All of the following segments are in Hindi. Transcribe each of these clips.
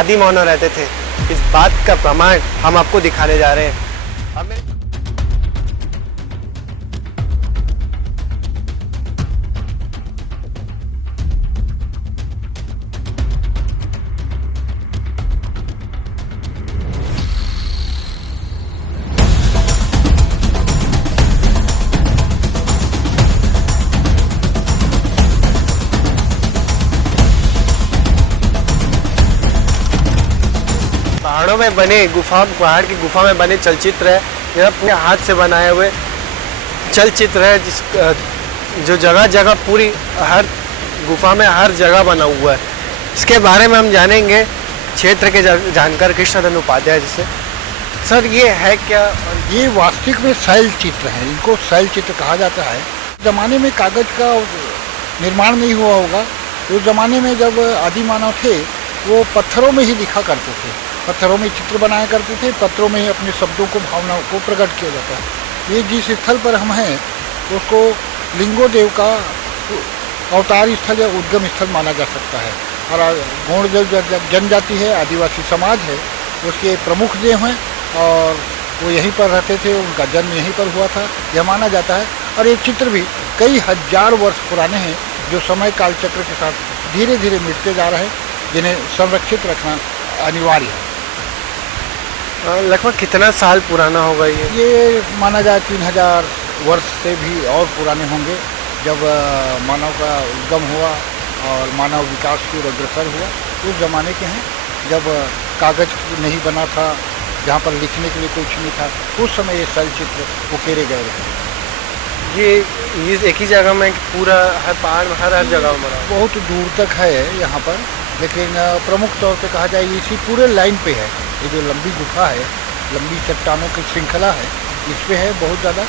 आदि मानव रहते थे, इस बात का प्रमाण हम आपको दिखाने जा रहे हैं। हमें पहाड़ों में बने पहाड़ की गुफा में बने चलचित्र है, यह पूरे हाथ से बनाए हुए चलचित्र है, जो जगह जगह पूरी हर गुफा में हर जगह बना हुआ है। इसके बारे में हम जानेंगे क्षेत्र के जानकार कृष्णधन उपाध्याय जिसे। सर ये है क्या? ये वास्तविक में शैल चित्र है, इनको शैल चित्र कहा जाता है। ज़माने में कागज़ का निर्माण नहीं हुआ होगा, उस ज़माने में जब आदि मानव थे वो पत्थरों में ही लिखा करते थे, पत्थरों में चित्र बनाया करते थे, पत्थरों में ही अपने शब्दों को भावनाओं को प्रकट किया जाता है। ये जिस स्थल पर हम हैं उसको लिंगोदेव का अवतार स्थल या उद्गम स्थल माना जा सकता है। और गौड़ जनजाति है, आदिवासी समाज है, उसके प्रमुख देव हैं और वो यहीं पर रहते थे, उनका जन्म यहीं पर हुआ था, यह माना जाता है। और ये चित्र भी कई हजार वर्ष पुराने हैं, जो समय काल चक्र के साथ धीरे धीरे मिटते जा रहे हैं, जिन्हें संरक्षित रखना अनिवार्य है। लगभग कितना साल पुराना होगा ये माना जाए 3000 वर्ष से भी और पुराने होंगे, जब मानव का उद्गम हुआ और मानव विकास की ओर अग्रसर हुआ। उस ज़माने के हैं जब कागज़ नहीं बना था, जहाँ पर लिखने के लिए कुछ नहीं था, उस समय ये शैल चित्र उकेरे गए रहे। ये एक ही जगह में पूरा हर पहाड़ में हर जगह में बना? बहुत दूर तक है यहाँ पर, लेकिन प्रमुख तौर पे कहा जाए इसी पूरे लाइन पे है। ये जो लंबी गुफा है, लंबी चट्टानों की श्रृंखला है, इस पे है बहुत ज़्यादा,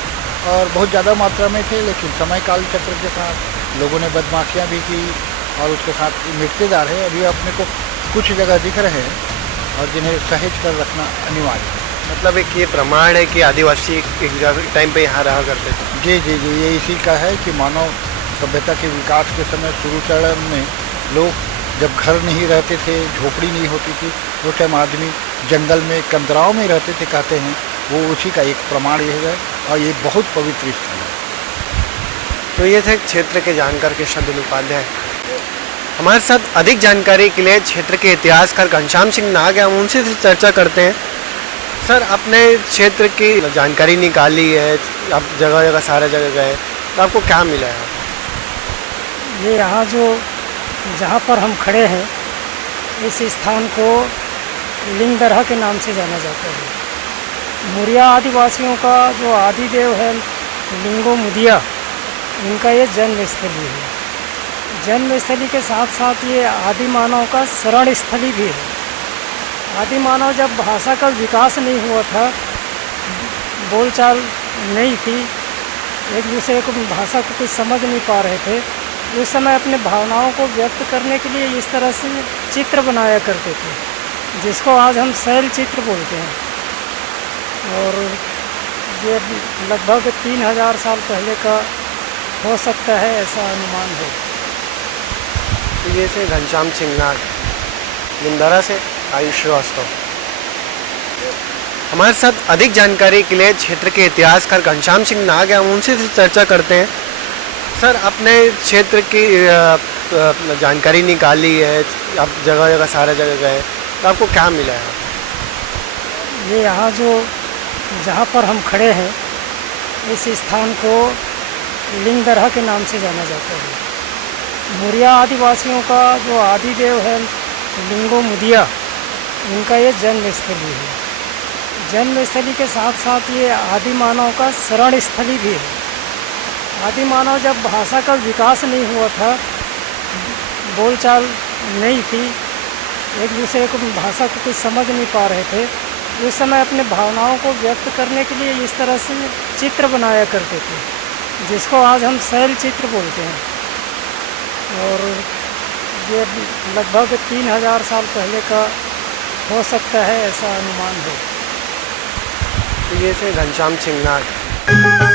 और बहुत ज़्यादा मात्रा में थे। लेकिन समय काल चक्र के साथ लोगों ने बदमाशियाँ भी की और उसके साथ मिटते जा रहे हैं। अभी अपने को कुछ जगह दिख रहे हैं और जिन्हें सहेज कर रखना अनिवार्य है। मतलब एक ये प्रमाण है कि आदिवासी एक टाइम पे यहाँ रहा करते थे। जी जी जी, ये इसी का है कि मानव सभ्यता के विकास के समय शुरू चरण में लोग जब घर नहीं रहते थे, झोपड़ी नहीं होती थी, वो टाइम आदमी जंगल में कंदराव में रहते थे, कहते हैं, वो उसी का एक प्रमाण ये है। और ये बहुत पवित्र स्थल है। तो ये थे क्षेत्र के जानकार कृष्णधन उपाध्याय। हमारे साथ अधिक जानकारी के लिए क्षेत्र के इतिहासकार घनश्याम सिंह नाग हैं, हम उनसे चर्चा करते हैं। सर, अपने क्षेत्र की जानकारी निकाली है, आप जगह जगह सारे जगह गए, तो आपको क्या मिला है? ये यहाँ जहाँ पर हम खड़े हैं, इस स्थान को लिंगदरहा के नाम से जाना जाता है। मुरिया आदिवासियों का जो आदि देव है लिंगो मुदिया, इनका ये जन्मस्थली है। जन्मस्थली के साथ साथ ये आदि मानव का शरण स्थली भी है। आदि मानव जब भाषा का विकास नहीं हुआ था, बोलचाल नहीं थी, एक दूसरे को भाषा को कुछ समझ नहीं पा रहे थे, उस समय अपने भावनाओं को व्यक्त करने के लिए इस तरह से चित्र बनाया करते थे, जिसको आज हम शैल चित्र बोलते हैं। और ये लगभग 3000 साल पहले का हो सकता है, ऐसा अनुमान है। तो ये से घनश्याम सिंह नाग, लिंगदरहा से आयुष श्रीवास्तव। हमारे साथ अधिक जानकारी के लिए क्षेत्र के इतिहासकार घनश्याम सिंह नाग हैं, हम उनसे चर्चा करते हैं। सर, अपने क्षेत्र की जानकारी निकाली है, आप जगह जगह सारे जगह गए, तो आपको क्या मिला है? ये यहाँ जहाँ पर हम खड़े हैं, इस स्थान को लिंगदरहा के नाम से जाना जाता है। मुरिया आदिवासियों का जो आदि देव है लिंगो मुदिया, इनका ये जन्मस्थली है। जन्मस्थली के साथ साथ ये आदि मानव का शरण स्थली भी है। आदि मानव जब भाषा का विकास नहीं हुआ था, बोलचाल नहीं थी, एक दूसरे को भाषा को कुछ समझ नहीं पा रहे थे, उस समय अपने भावनाओं को व्यक्त करने के लिए इस तरह से चित्र बनाया करते थे, जिसको आज हम शैल चित्र बोलते हैं। और ये लगभग 3000 साल पहले का हो सकता है, ऐसा अनुमान है। तो ये से घनश्याम सिंह नाग।